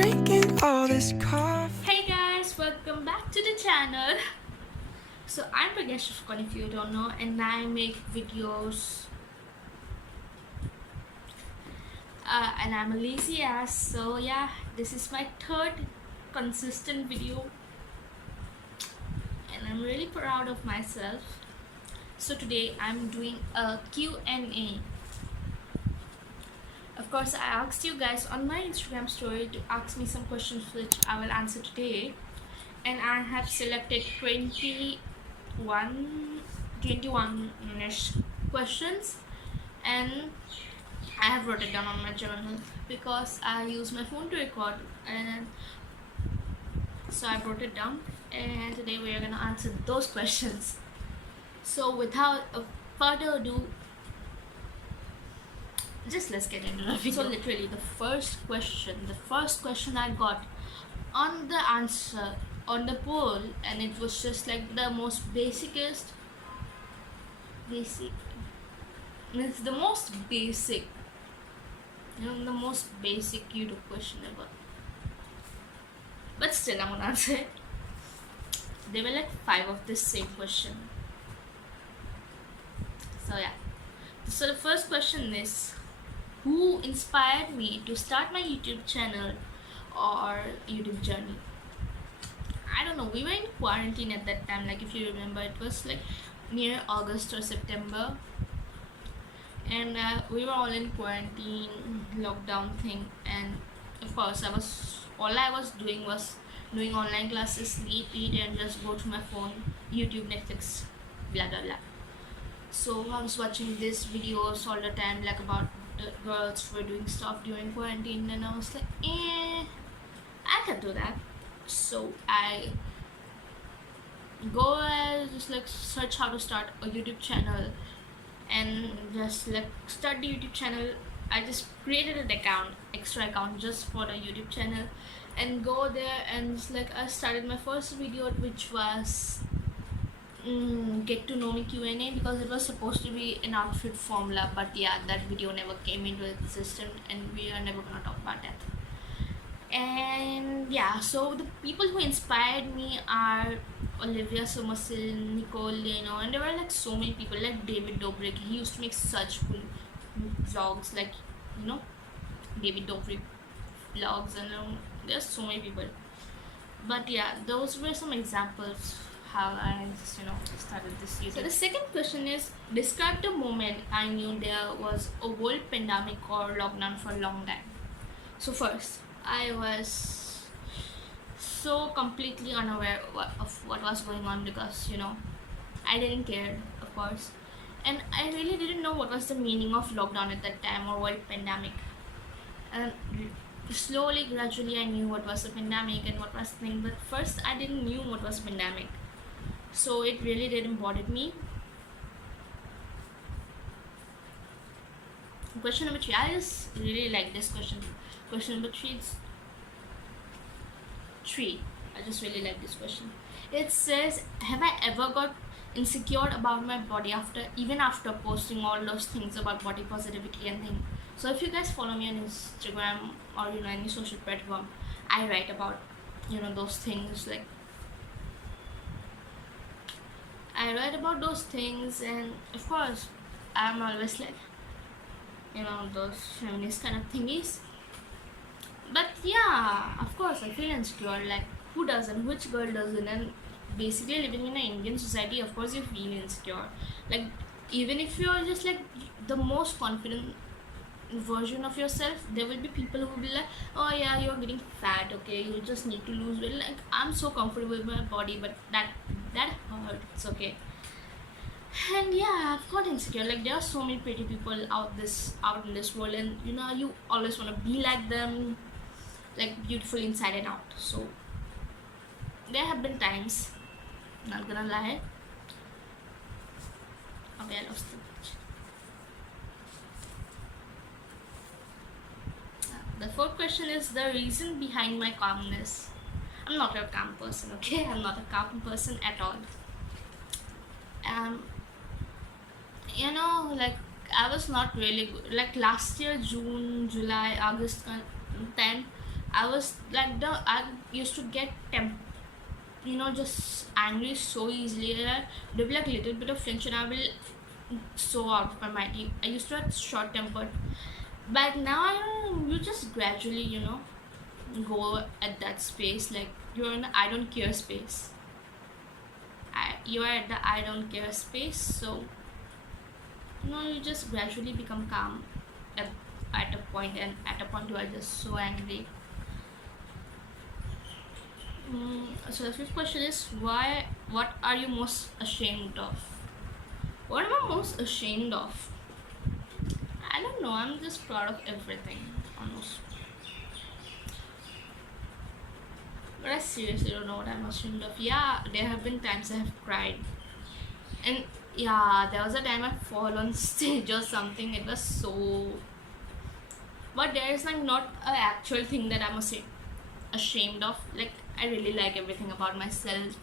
drinking all this coffee. Hey guys, welcome back to the channel. So I'm Pragyashree Phukan if you don't know, and I make videos and I'm a lazy ass. So yeah, this is my third consistent video and I'm really proud of myself. So today I'm doing a Q&A. Of course, I asked you guys on my Instagram story to ask me some questions which I will answer today, and I have selected 21-ish questions, and I have wrote it down on my journal because I use my phone to record, and so I wrote it down, and today we are gonna answer those questions. So without further ado, just let's get into the video. So literally the first question I got on the answer on the poll, and it was just like the most basic it's the most basic, the most basic YouTube question ever, but still I'm gonna answer it. There were like 5 of this same question. So yeah, so the first question is, who inspired me to start my YouTube channel or YouTube journey? I don't know, we were in quarantine at that time, like if you remember, it was like near August or September, and we were all in quarantine lockdown thing, and of course all I was doing was doing online classes, sleep, eat, and just go to my phone, YouTube, Netflix, blah blah blah. So I was watching these videos all the time, like about the girls who were doing stuff during quarantine, and I was like, I can do that. So I go just like search how to start a YouTube channel, and just like start the YouTube channel. I just created an extra account just for the YouTube channel, and go there, and just like I started my first video, which was get to know me Q&A, because it was supposed to be an outfit formula, but yeah, that video never came into existence, and we are never gonna talk about that. And yeah, so the people who inspired me are Olivia Somersil, Nicole Leno, and there were like so many people, like David Dobrik. He used to make such cool vlogs, like David Dobrik vlogs, and there's so many people. But yeah, those were some examples how I just started this YouTube. So the second question is, describe the moment I knew there was a world pandemic or lockdown for a long time. So first, I was so completely unaware of what was going on, because I didn't care, of course, and I really didn't know what was the meaning of lockdown at that time, or world pandemic. And slowly, gradually, I knew what was a pandemic and what was the thing, but first I didn't knew what was pandemic, so it really didn't bother me. Question number 3, I just really like this question. Question number 3 is 3. I just really like this question. It says, have I ever got insecure about my body even after posting all those things about body positivity and things? So if you guys follow me on Instagram or any social platform, I write about those things, like I write about those things, and of course I'm always like those feminist kind of thingies. But yeah, of course I feel insecure, like who doesn't, which girl doesn't? And basically living in an Indian society, of course you feel insecure, like even if you're just like the most confident version of yourself, there will be people who will be like, oh yeah, you're getting fat, okay, you just need to lose weight. Like I'm so comfortable with my body, but that hurts, okay. And yeah, I've got insecure, like there are so many pretty people out in this world, and you always want to be like them, like beautiful inside and out. So there have been times, not gonna lie. Okay, I lost the picture. The fourth question is the reason behind my calmness. I'm not a calm person, okay? I'm not a calm person at all. Like I was not really good. Like last year, June, July, August 10, I was like I used to get just angry so easily. There'll be like a little bit of tension, I will so out of my mind. I used to have short tempered, but now I don't know, you just gradually go at that space, like you're in the I don't care space. You are at the I don't care space, so you just gradually become calm at, at a point, and at a point you are just so angry. So the fifth question is what are you most ashamed of? What am I most ashamed of? I don't know, I'm just proud of everything almost. But I seriously don't know what I'm ashamed of. Yeah, there have been times I have cried. And yeah, there was a time I fall on stage or something. It was so. But there is like not an actual thing that I'm ashamed of. Like, I really like everything about myself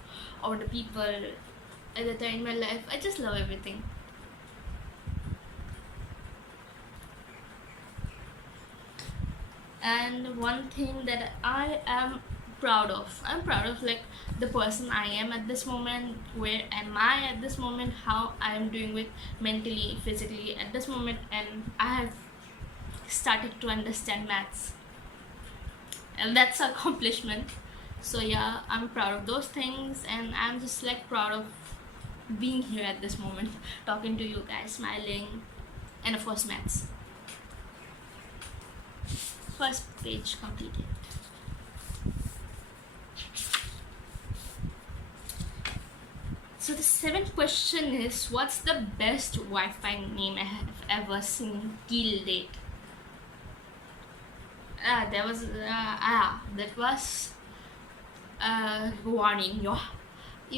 or the people at the time in my life. I just love everything. And one thing that I'm proud of like the person I am at this moment, where am I at this moment, how I am doing with mentally, physically at this moment, and I have started to understand maths, and that's an accomplishment. So yeah, I'm proud of those things, and I'm just like proud of being here at this moment, talking to you guys, smiling, and of course maths. First page completed. So the seventh question is, what's the best Wi-Fi name I have ever seen till date? That was warning. Your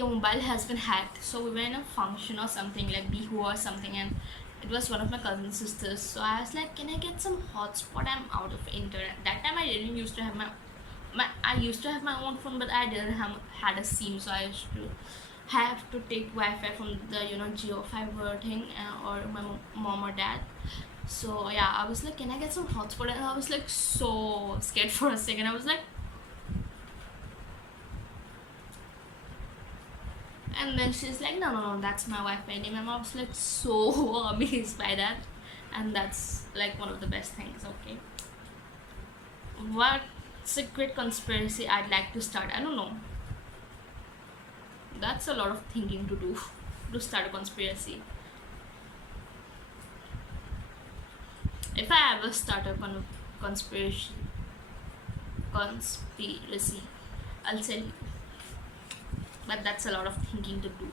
mobile has been hacked. So we were in a function or something like Bihu or something, and it was one of my cousin sisters. So I was like, can I get some hotspot? I'm out of internet. That time I didn't used to have I used to have my own phone, but I didn't had a SIM, so I used to have to take Wi-Fi from the Geo fiber thing, or my mom or dad. So yeah, I was like, can I get some hotspot? And I was like so scared for a second. I was like, and then she's like, no, no, no, that's my Wi-Fi name. And I was like so amazed by that, and that's like one of the best things. Okay, what secret conspiracy I'd like to start? I don't know. That's a lot of thinking to do to start a conspiracy. If I ever start a conspiracy, I'll tell you. But that's a lot of thinking to do.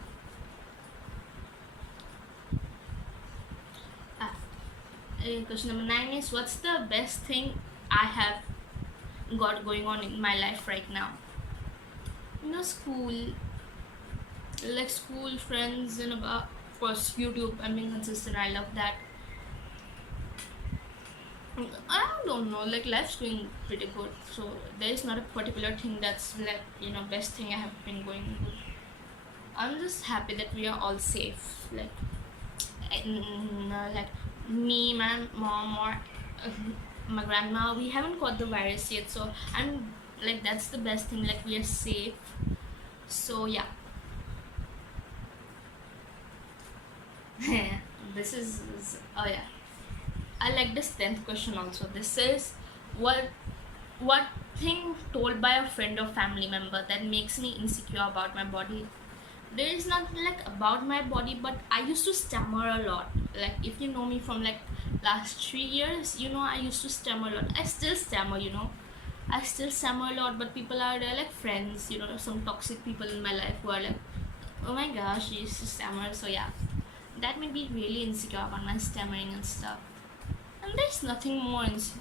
Question number 9 is, what's the best thing I have got going on in my life right now? School, like school, friends, and of course YouTube. I'm being consistent. I love that. I don't know, like life's going pretty good, so there is not a particular thing that's like best thing I have been going good. I'm just happy that we are all safe, like like me, my mom, or my grandma, we haven't got the virus yet, so I'm like, that's the best thing, like we are safe. So yeah. This is oh yeah, I like this 10th question also. This is, what thing told by a friend or family member that makes me insecure about my body? There is not like about my body, but I used to stammer a lot. Like, if you know me from like last 3 years, I used to stammer a lot. I still stammer, I still stammer a lot, but people are there like friends, some toxic people in my life who are like, oh my gosh, she used to stammer. So yeah, that made me really insecure about my stammering and stuff. And there's nothing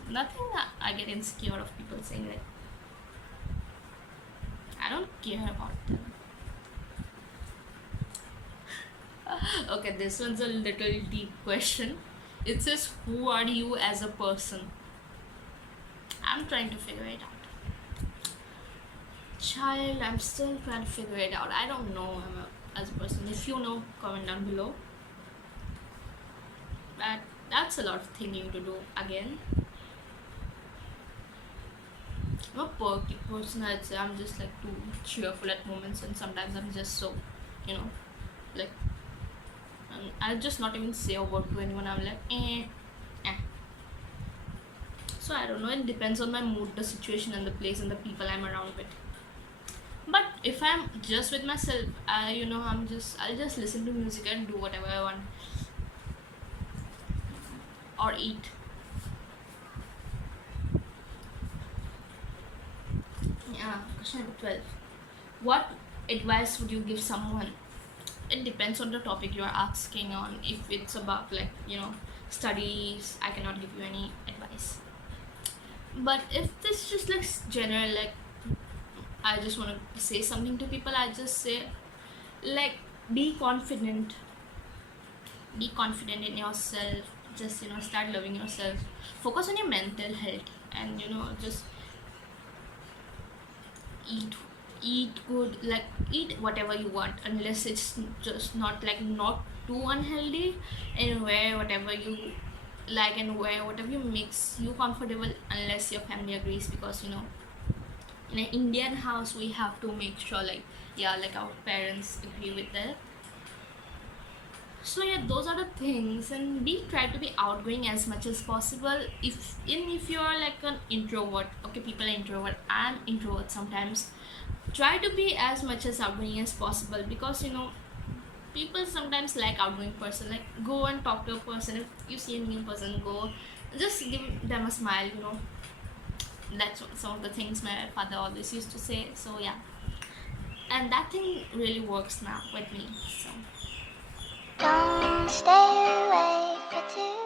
nothing that I get insecure of people saying, like, I don't care about them. Okay, this one's a little deep question. It says, who are you as a person? I'm trying to figure it out. Child, I'm still trying to figure it out. I don't know as a person. If you know, comment down below. But that's a lot of thinking to do again. I'm a perky person, I'd say. I'm just like too cheerful at moments, and sometimes I'm just so, you know, like, I'll just not even say a word to anyone. I'm like, eh. So I don't know, it depends on my mood, the situation, and the place, and the people I'm around with. But if I'm just with myself, I'll just listen to music and do whatever I want or eat. Yeah, question number 12. What advice would you give someone? It depends on the topic you are asking on. If it's about, like, studies, I cannot give you any advice. But if this just like general, like, I just want to say something to people, I just say, like, be confident. Be confident in yourself. Just, start loving yourself. Focus on your mental health, and just eat eat good, like, eat whatever you want, unless it's just not too unhealthy, and wear whatever you like, and wear whatever you makes you comfortable, unless your family agrees, because in an Indian house we have to make sure, like, yeah, like, our parents agree with that. So yeah, those are the things. And be try to be outgoing as much as possible. If you're like an introvert, okay, people are introvert, I'm introvert sometimes, try to be as much as outgoing as possible, because people sometimes like outgoing person. Like, go and talk to a person. If you see a new person, go, just give them a smile. That's some of the things my father always used to say. So yeah, and that thing really works now with me. So Don't stay away for too